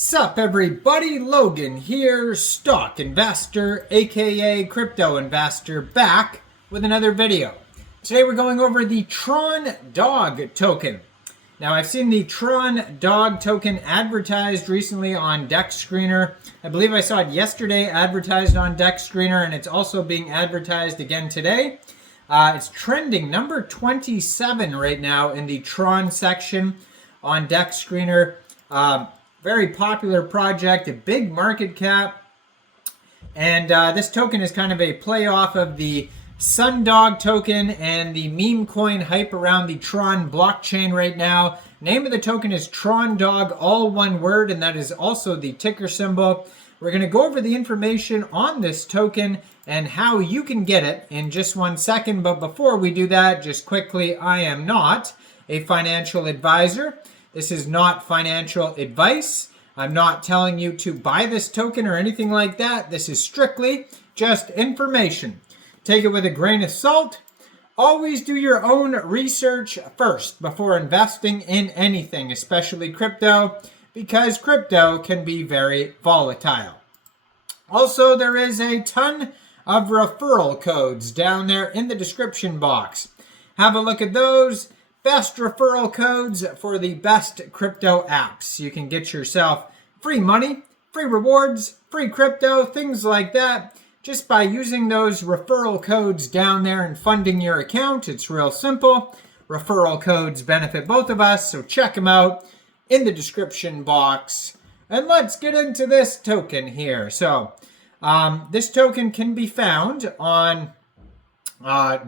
Sup everybody, Logan here, stock investor, aka crypto investor, back with another video. Today we're going over the Tron Dog token. Now I've seen the Tron Dog token advertised recently on Dex Screener. I believe I saw it yesterday advertised on Dex Screener, and it's also being advertised again today. It's trending number 27 right now in the Tron section on Dex Screener. Very popular project, a big market cap, and this token is kind of a play off of the Sundog token and the meme coin hype around the Tron blockchain right now. Name of the token is Tron Dog, all one word, and that is also the ticker symbol. We're going to go over the information on this token and how you can get it in just 1 second. But before we do that, just quickly, I am not a financial advisor. This is not financial advice. I'm not telling you to buy this token or anything like that. This is strictly just information. Take it with a grain of salt. Always do your own research first before investing in anything, especially crypto, because crypto can be very volatile. Also, there is a ton of referral codes down there in the description box. Have a look at those. Best referral codes for the best crypto apps. You can get yourself free money, free rewards, free crypto, things like that, just by using those referral codes down there and funding your account. It's real simple. Referral codes benefit both of us, so check them out in the description box. And let's get into this token here. So this token can be found on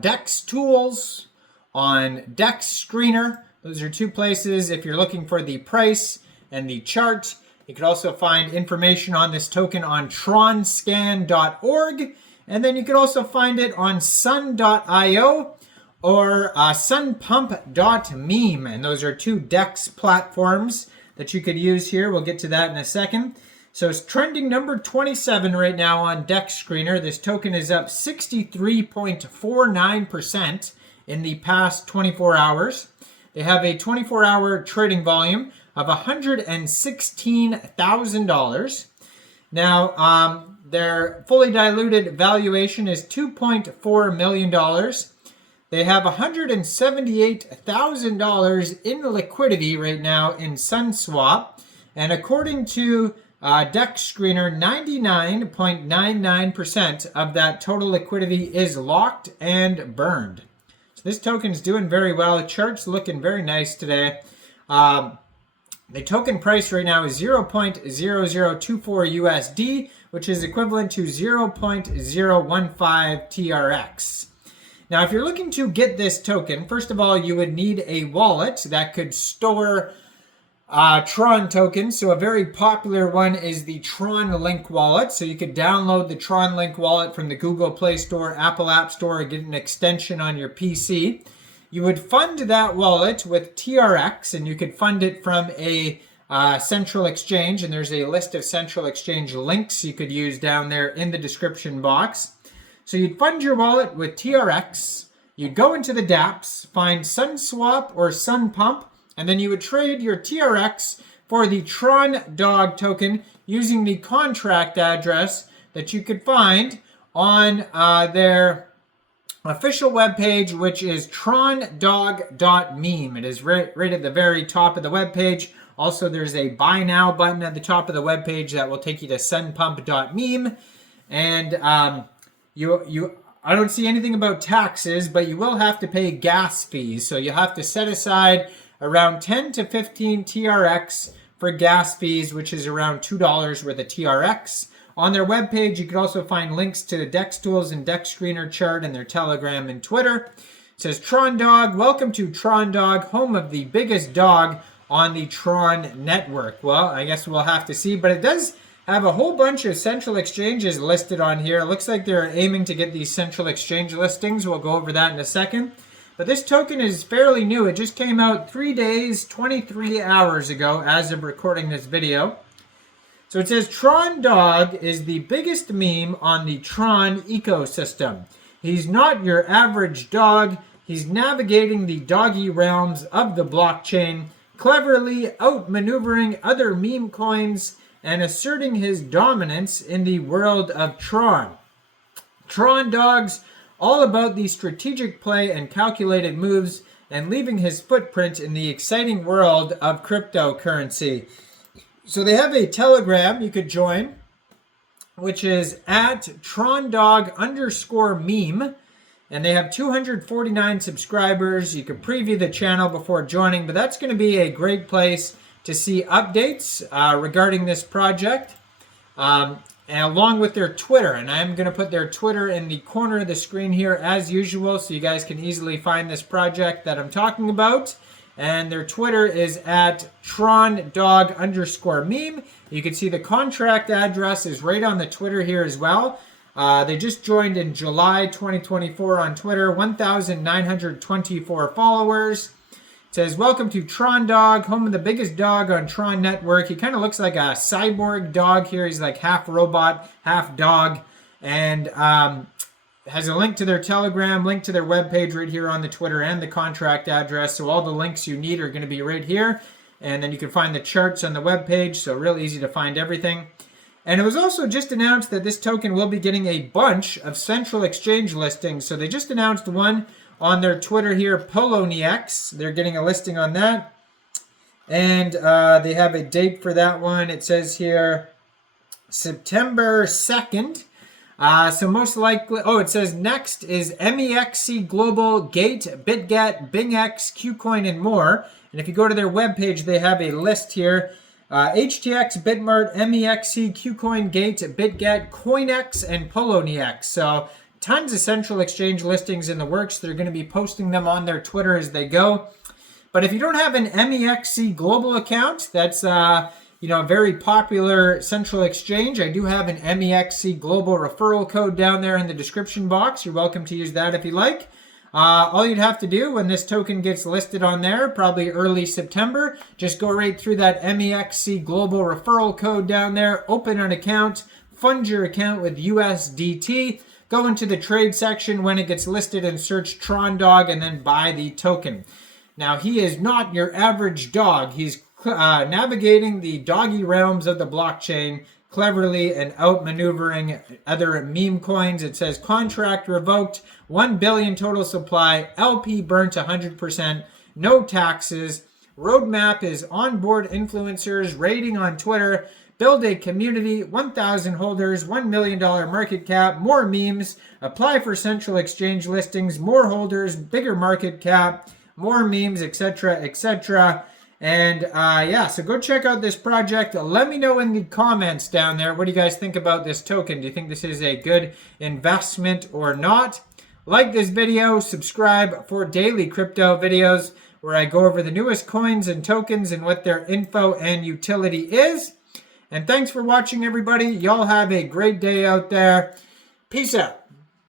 Dex Tools, on Dex Screener. Those are two places if you're looking for the price and the chart. You can also find information on this token on tronscan.org, and then you can also find it on sun.io or sunpump.meme, and those are two Dex platforms that you could use here. We'll get to that in a second. So it's trending number 27 right now on Dex Screener. This token is up 63.49% in the past 24 hours. They have a 24-hour trading volume of $116,000. Now, their fully diluted valuation is $2.4 million. They have $178,000 in liquidity right now in SunSwap. And according to Dex Screener, 99.99% of that total liquidity is locked and burned. This token's doing very well. The chart's looking very nice today. The token price right now is 0.0024 USD, which is equivalent to 0.015 TRX. Now, if you're looking to get this token, first of all, you would need a wallet that could store Tron tokens. So a very popular one is the Tron Link wallet. So you could download the Tron Link wallet from the Google Play Store, Apple App Store, or get an extension on your PC. You would fund that wallet with TRX, and you could fund it from a central exchange. And there's a list of central exchange links you could use down there in the description box. So you'd fund your wallet with TRX. You'd go into the dApps, find SunSwap or SunPump, and then you would trade your TRX for the Tron Dog token using the contract address that you could find on their official webpage, which is trondog.meme. It is right at the very top of the webpage. Also, there's a buy now button at the top of the webpage that will take you to sunpump.meme. And I don't see anything about taxes, but you will have to pay gas fees. So you have to set aside around 10 to 15 TRX for gas fees, which is around $2 worth of TRX. On their webpage, you can also find links to the Dex Tools and Dex Screener chart and their Telegram and Twitter. It says, Tron Dog, welcome to Tron Dog, home of the biggest dog on the Tron network. Well, I guess we'll have to see, but it does have a whole bunch of central exchanges listed on here. It looks like they're aiming to get these central exchange listings. We'll go over that in a second. But this token is fairly new. It just came out 3 days, 23 hours ago as of recording this video. So it says Tron Dog is the biggest meme on the Tron ecosystem. He's not your average dog. He's navigating the doggy realms of the blockchain, cleverly outmaneuvering other meme coins and asserting his dominance in the world of Tron. Tron Dog's all about the strategic play and calculated moves and leaving his footprint in the exciting world of cryptocurrency. So they have a Telegram you could join, which is at TronDog_meme. And they have 249 subscribers. You can preview the channel before joining, but that's going to be a great place to see updates regarding this project, and along with their Twitter. And I'm going to put their Twitter in the corner of the screen here as usual, so you guys can easily find this project that I'm talking about. And their Twitter is at TronDog_meme. You can see the contract address is right on the Twitter here as well. They just joined in July 2024 on Twitter, 1,924 followers. It says, welcome to Tron Dog, home of the biggest dog on Tron Network. He kind of looks like a cyborg dog here. He's like half robot, half dog. And has a link to their Telegram, link to their webpage right here on the Twitter, and the contract address. So all the links you need are going to be right here. And then you can find the charts on the webpage, so real easy to find everything. And it was also just announced that this token will be getting a bunch of central exchange listings. So they just announced one on their Twitter here, Poloniex. They're getting a listing on that. And they have a date for that one. It says here September 2nd. So most likely, it says next is MEXC Global, Gate, BitGet, BingX, KuCoin, and more. And if you go to their webpage, they have a list here. HTX, Bitmart, MEXC, KuCoin, Gate, BitGet, CoinX, and Poloniex. So tons of central exchange listings in the works. They're going to be posting them on their Twitter as they go. But if you don't have an MEXC Global account, that's a very popular central exchange. I do have an MEXC Global referral code down there in the description box. You're welcome to use that if you like. All you'd have to do when this token gets listed on there, probably early September, just go right through that MEXC Global referral code down there, open an account, fund your account with USDT, go into the trade section when it gets listed and search Tron Dog and then buy the token. Now, he is not your average dog. He's navigating the doggy realms of the blockchain cleverly and outmaneuvering other meme coins. It says contract revoked, 1 billion total supply, LP burnt 100%, no taxes. Roadmap is onboard influencers, rating on Twitter, build a community, 1,000 holders, $1 million market cap, more memes, apply for central exchange listings, more holders, bigger market cap, more memes, etc., etc. And so go check out this project. Let me know in the comments down there, what do you guys think about this token? Do you think this is a good investment or not? Like this video, subscribe for daily crypto videos where I go over the newest coins and tokens and what their info and utility is. And thanks for watching, everybody. Y'all have a great day out there. Peace out.